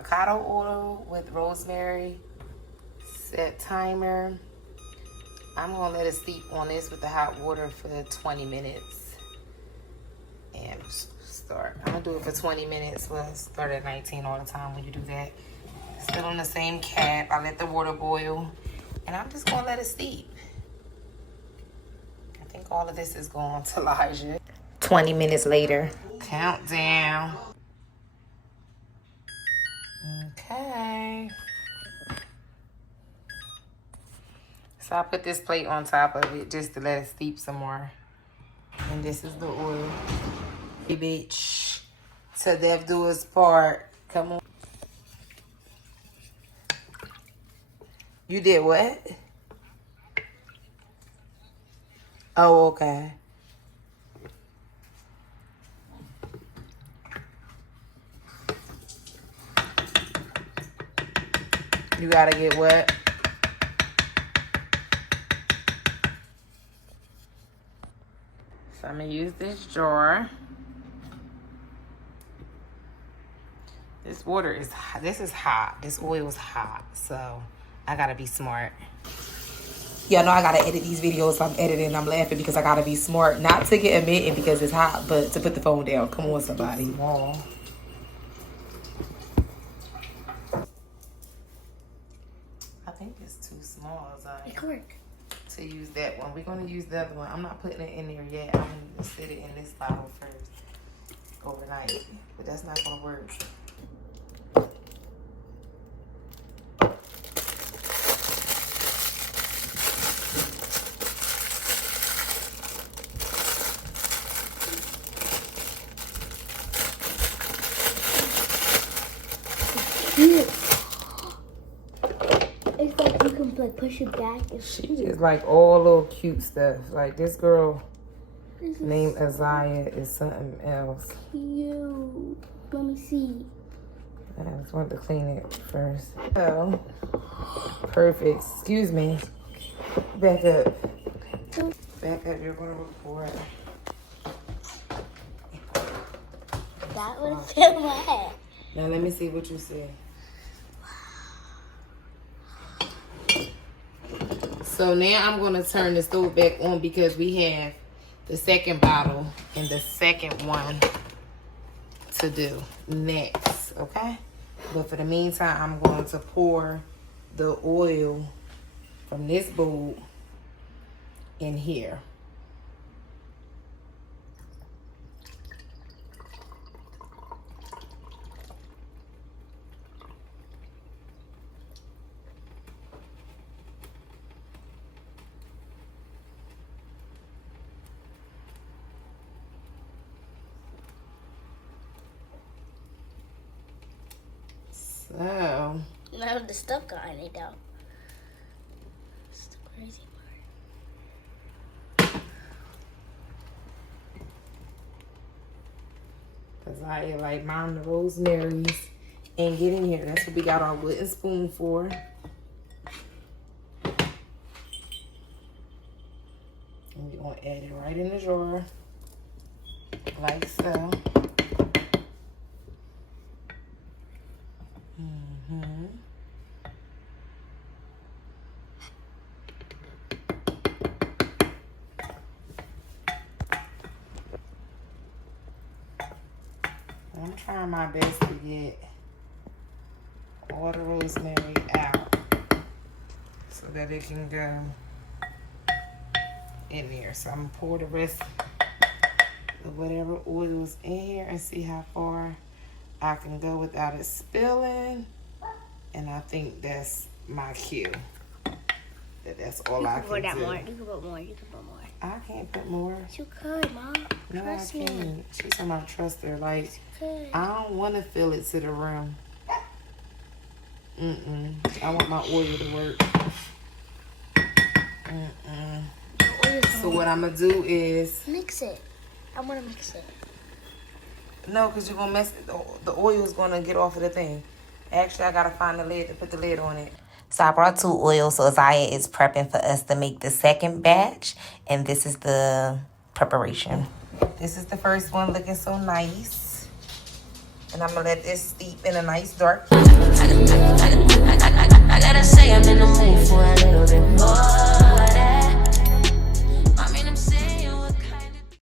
Avocado oil with rosemary. Set timer. I'm gonna let it steep on this with the hot water for 20 minutes. And start. I'm gonna do it for 20 minutes. Let's start at 19 all the time when you do that. Still on the same cap. I let the water boil. And I'm just gonna let it steep. I think all of this is going to Elijah. 20 minutes later. Countdown. Okay. So I put this plate on top of it just to let it steep some more. And this is the oil. Hey, bitch. Till death do us part. Come on. You did what? Oh, okay. You gotta get what? So I'm gonna use this jar. This water is hot. This is hot. This oil is hot. So I gotta be smart. Yeah, no, I gotta edit these videos. I'm editing. I'm laughing because I gotta be smart. Not to get admitted because it's hot, but to put the phone down. Come on, somebody. Wall. I think it's too small, It could work. To use that one. We're gonna use the other one. I'm not putting it in there yet. I'm gonna sit it in this bottle first overnight, but that's not gonna work. Cute. It's like you can like push it back. She just like all little cute stuff. Like this girl named Isaiah is something else. Cute. Let me see. I just want to clean it first. Oh, perfect. Excuse me. Back up. Back up. You're gonna record. That was in my head. Now let me see what you see. So now I'm going to turn the stove back on because we have the second bottle and the second one to do next, okay? But for the meantime, I'm going to pour the oil from this bowl in here. So, None of the stuff got any though. That's the crazy part. because I like mine the rosemaries and get in here. That's what we got our wooden spoon for. And we're going to add it right in the jar. Like so. I'm trying my best to get all the rosemary out so that it can go in there. So I'm gonna pour the rest of whatever oil's in here and see how far I can go without it spilling. And I think that's my cue. That's all I can do. You can put more. You can put more. You can put more. I can't put more. You could, Mom. No, Trust I me. can't. She's talking about trust her. Like, Good. I don't want to fill it to the rim. I want my oil to work. So what I'm going to do is... Mix it. I want to mix it. No, because you're going to mess it. The oil is going to get off of the thing. Actually, I got to find the lid to put the lid on it. So I brought 2 oils. So Isaiah is prepping for us to make the second batch. And this is the preparation. This is the first one looking so nice. And I'm gonna let this steep in a nice dark heat.